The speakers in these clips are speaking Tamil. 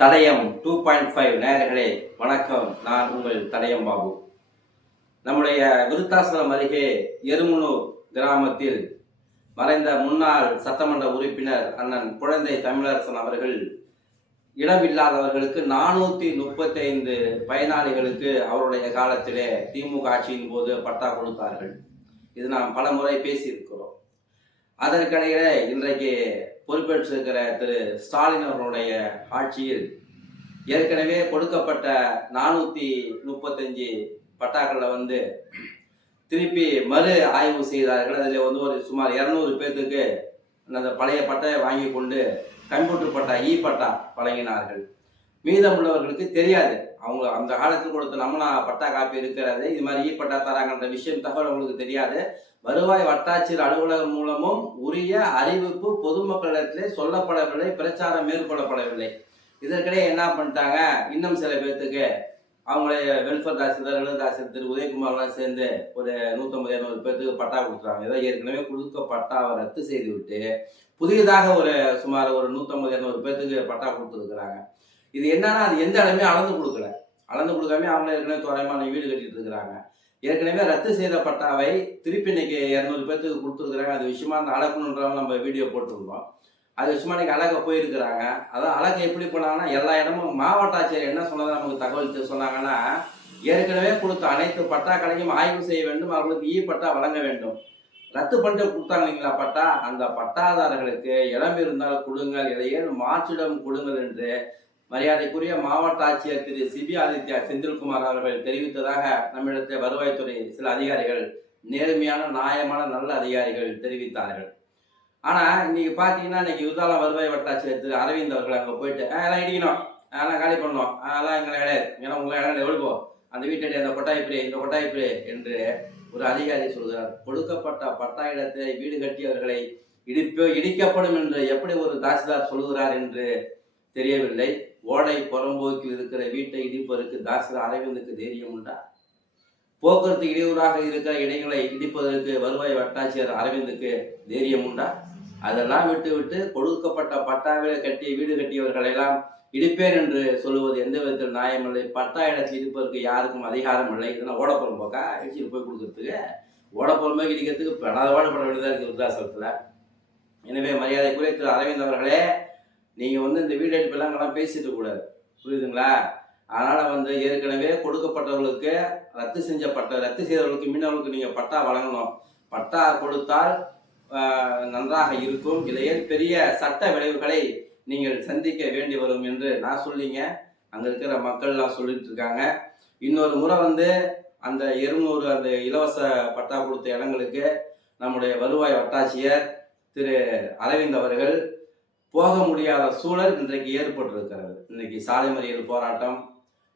தடயம் 2.5 நேயர்களே வணக்கம். நான் உங்கள் தடயம் பாபு. நம்முடைய விருத்தாசலம் அருகே எருமனூர் கிராமத்தில் மறைந்த முன்னாள் சட்டமன்ற உறுப்பினர் அண்ணன் குழந்தை தமிழரசன் அவர்கள் இடமில்லாதவர்களுக்கு 435 பயனாளிகளுக்கு அவருடைய காலத்திலே திமுக ஆட்சியின் போது பட்டா கொடுத்தார்கள். இது நாம் பல முறை பேசியிருக்கிறோம். அதற்கிடையிலே இன்றைக்கு பொறுப்பேற்றிருக்கிற திரு ஸ்டாலின் அவர்களுடைய ஆட்சியில் ஏற்கனவே கொடுக்கப்பட்ட 435 பட்டாக்களை திருப்பி மறு ஆய்வு செய்தார்கள். அதில் ஒரு சுமார் 200 பேர்த்துக்கு அந்த பழைய பட்டையை வாங்கி கொண்டு கம்ப்யூட்டர் பட்டா பட்டா வழங்கினார்கள். மீதம் உள்ளவர்களுக்கு தெரியாது. அவங்க அந்த காலத்தில் கொடுத்த நம்மளா பட்டா காப்பி இருக்கிறது, இது மாதிரி பட்டா தராங்கன்ற விஷயம் தகவல் அவங்களுக்கு தெரியாது. வருவாய் வட்டாட்சியர் அலுவலகம் மூலமும் உரிய அறிவிப்பு பொதுமக்களிடத்திலே சொல்லப்படவில்லை, பிரச்சாரம் மேற்கொள்ளப்படவில்லை. இதற்கிடையே என்ன பண்ணிட்டாங்க, இன்னும் சில பேர்த்துக்கு அவங்களுடைய வெல்ஃபேர் தாசில்தார் தாசில்தார் திரு உதயகுமார்லாம் சேர்ந்து ஒரு 150-200 பேர்த்துக்கு பட்டா கொடுத்துருவாங்க. ஏதோ ஏற்கனவே கொடுக்க பட்டாவை ரத்து செய்து விட்டு புதியதாக சுமார் 150-200 பேர்த்துக்கு பட்டா கொடுத்துருக்குறாங்க. இது என்னன்னா, அது எந்த இடமே அளந்து கொடுக்காம அவங்க ஏற்கனவே தோராயமான வீடு கட்டிட்டு இருக்கிறாங்க. ஏற்கனவே ரத்து செய்த பட்டாவை திருப்பி இன்னைக்கு 200 பேர்த்துக்கு கொடுத்துருக்குறாங்க. அது விஷயமா அந்த அளக்கணுன்றவங்க நம்ம வீடியோ போட்டிருந்தோம். அது விஷயமா இன்னைக்கு அழக போயிருக்கிறாங்க. அதான் அழகை எப்படி போனாங்கன்னா, எல்லா இடமும் மாவட்ட ஆட்சியர் என்ன சொன்னதை நமக்கு தகவல் சொன்னாங்கன்னா, ஏற்கனவே கொடுத்த அனைத்து பட்டாக்களையும் ஆய்வு செய்ய வேண்டும், அவர்களுக்கு பட்டா வழங்க வேண்டும். ரத்து பண்ணிட்டு கொடுத்தாங்க இல்லைங்களா பட்டா, அந்த பட்டாதாரர்களுக்கு இடம் இருந்தால் கொடுங்கள், இடையே மாற்றிடம் கொடுங்கள் என்று மரியாதைக்குரிய மாவட்ட ஆட்சியர் திரு சிபி ஆதித்யா செந்தில்குமார் அவர்கள் தெரிவித்ததாக நம்மிடத்தில் வருவாய்த்துறை சில அதிகாரிகள், நேர்மையான நியாயமான நல்ல அதிகாரிகள் தெரிவித்தார்கள். ஆனா இன்னைக்கு பாத்தீங்கன்னா, இன்னைக்கு உதாரணம் வருவாய் வட்டாட்சியர் திரு அரவிந்த் அவர்கள் அங்க போயிட்டு எல்லாம் இடிக்கணும், அதெல்லாம் காலி பண்ணணும், அதெல்லாம் எங்களை கிடையாது, ஏன்னா உங்களை இடம் எவ்வளோ அந்த வீட்டை அந்த கொட்டாய்ப்பிலே இந்த கொட்டாய்ப்பிலே என்று ஒரு அதிகாரி சொல்கிறார். கொடுக்கப்பட்ட பட்டா இடத்தை வீடு கட்டியவர்களை இடிக்கப்படும் என்று எப்படி ஒரு தாசில்தார் சொல்கிறார் என்று தெரியவில்லை. ஓடை புறம்போக்கில் இருக்கிற வீட்டை இடிப்பதற்கு தாசில்தார் அரவிந்துக்கு தைரியம் உண்டா? போக்குவரத்து இடையூறாக இருக்கிற இடங்களை இடிப்பதற்கு வருவாய் வட்டாட்சியர் அரவிந்துக்கு தைரியம் உண்டா? அதெல்லாம் விட்டு கொடுக்கப்பட்ட பட்டாவில் கட்டிய வீடு கட்டியவர்கள் எல்லாம் இடிப்பேன் என்று சொல்லுவது எந்த விதத்தில் நியாயமில்லை. பட்டா இடத்தில் இடிப்பதற்கு யாருக்கும் அதிகாரம் இல்லை. இதெல்லாம் ஓடப்புறம் போக்கா இடிச்சிட்டு போய் கொடுக்கறதுக்கு, ஓடப்புறமே இடிக்கிறதுக்கு படாத பாடுபட வேண்டியதாக இருக்குது விருத்தாசலத்தில். எனவே மரியாதைக்குரிய திரு அரவிந்த் அவர்களே, நீங்கள் இந்த வீடு எடுப்பெல்லாம் பேசிட்டு கூடாது, புரியுதுங்களா? அதனால ஏற்கனவே கொடுக்கப்பட்டவர்களுக்கு ரத்து செய்தவர்களுக்கு மீனவர்களுக்கு நீங்கள் பட்டா வழங்கணும். பட்டா கொடுத்தால் நன்றாக இருக்கும், இல்லையே பெரிய சட்ட விளைவுகளை நீங்கள் சந்திக்க வேண்டி வரும் என்று நான் சொல்லிங்க. அங்கே இருக்கிற மக்கள்லாம் சொல்லிட்டு இருக்காங்க. இன்னொரு முறை அந்த எருமனூர் அந்த இலவச பட்டா கொடுத்த இடங்களுக்கு நம்முடைய வருவாய் வட்டாட்சியர் திரு அரவிந்த் அவர்கள் போக முடியாத சூழல் இன்றைக்கு ஏற்பட்டிருக்கிறது. இன்னைக்கு சாலை மறியல் போராட்டம்,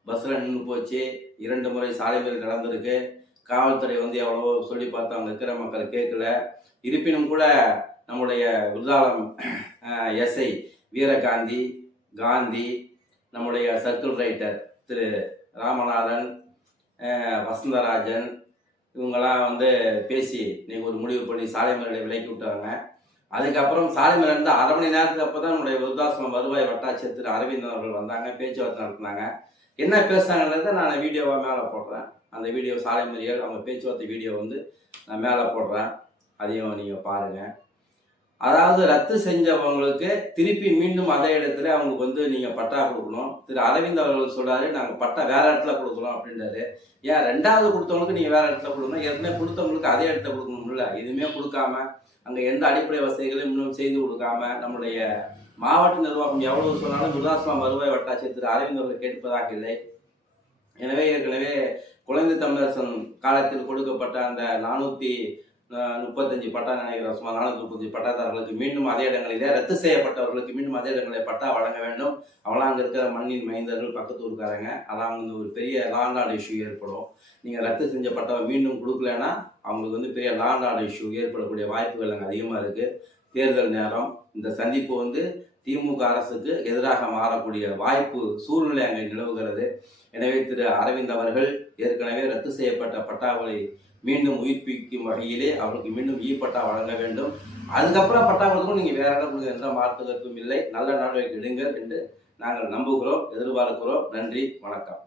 பஸ்ஸில் நின்று போச்சு, 2 முறை சாலை மறியல் நடந்திருக்கு. காவல்துறை எவ்வளவோ சொல்லி பார்த்தா அங்கே இருக்கிற மக்கள் கேட்கல. இருப்பினும் கூட நம்முடைய விருதாலம் எஸ்ஐ வீரகாந்தி காந்தி, நம்முடைய சர்க்கிள் ரைட்டர் திரு ராமநாதன், வசந்தராஜன், இவங்கெல்லாம் பேசி இன்னைக்கு ஒரு முடிவு பண்ணி சாலை மறியலை விலக்கி விட்டாங்க. அதுக்கப்புறம் சாலை மறியல் 1/2 மணி நேரத்துக்கு அப்போ தான் நம்முடைய விருத்தாசலம் வருவாய் வட்டாட்சியர் திரு அரவிந்த் அவர்கள் வந்தாங்க, பேச்சுவார்த்தை நடத்தினாங்க. என்ன பேசுனாங்கன்றதை நான் வீடியோவாக மேலே போடுறேன். அந்த வீடியோ சாலை மறியல் அவங்க பேச்சுவார்த்தை வீடியோ நான் மேலே போடுறேன், அதையும் நீங்கள் பாருங்கள். அதாவது ரத்து செஞ்சவங்களுக்கு திருப்பி மீண்டும் அதே இடத்துல அவங்களுக்கு நீங்கள் பட்டா கொடுக்கணும். திரு அரவிந்த் அவர்கள் சொல்கிறாரு, நாங்கள் பட்டா வேறு இடத்துல கொடுக்குறோம் அப்படின்றாரு. ஏன் 2வது கொடுத்தவங்களுக்கு நீங்கள் வேறு இடத்துல கொடுக்கணும், ஏற்கனவே கொடுத்தவங்களுக்கு அதே இடத்துல கொடுக்கணும்ல? எதுவுமே கொடுக்காம, அங்கே எந்த அடிப்படை வசதிகளும் இன்னும் செய்து கொடுக்காம, நம்முடைய மாவட்ட நிர்வாகம் எவ்வளவு சொன்னாலும் விருதாசலம் வருவாய் வட்டாட்சியர் திரு அரவிந்த் அவர்கள் கேட்பதாக இல்லை. எனவே ஏற்கனவே குழந்தை தமிழரசன் காலத்தில் கொடுக்கப்பட்ட அந்த 435 பட்டா நினைக்கிறோம், சுமார் 435 பட்டாதாரர்களுக்கு மீண்டும் அதே இடங்களிலே, ரத்து செய்யப்பட்டவர்களுக்கு மீண்டும் அதே இடங்களில் பட்டா வழங்க வேண்டும். அவங்களாம் அங்கே இருக்கிற மண்ணின் மைந்தர்கள், பக்கத்து ஊருக்காரங்க, அதான் ஒரு பெரிய லாண்ட் ஆர்டர் இஷ்யூ ஏற்படும். நீங்கள் ரத்து செஞ்ச பட்டாவை மீண்டும் கொடுக்கலன்னா அவங்களுக்கு பெரிய லாண்ட் ஆர்டர் இஷ்யூ ஏற்படக்கூடிய வாய்ப்புகள் அங்கே அதிகமாக இருக்குது. தேர்தல் நேரம், இந்த சந்திப்பு திமுக அரசுக்கு எதிராக மாறக்கூடிய வாய்ப்பு சூழ்நிலை அங்கே நிலவுகிறது. எனவே திரு அரவிந்த் அவர்கள் ஏற்கனவே ரத்து செய்யப்பட்ட பட்டாக்களை மீண்டும் உயிர்ப்பிக்கும் வகையிலே அவருக்கு மீண்டும் பட்டா வழங்க வேண்டும். அதுக்கப்புறம் பட்டா கொடுக்கும், நீங்கள் வேற இடம் கொடுங்க, எந்த மாற்று கருத்தும் இல்லை. நல்ல நடவடிக்கை எடுங்கள் என்று நாங்கள் நம்புகிறோம், எதிர்பார்க்கிறோம். நன்றி, வணக்கம்.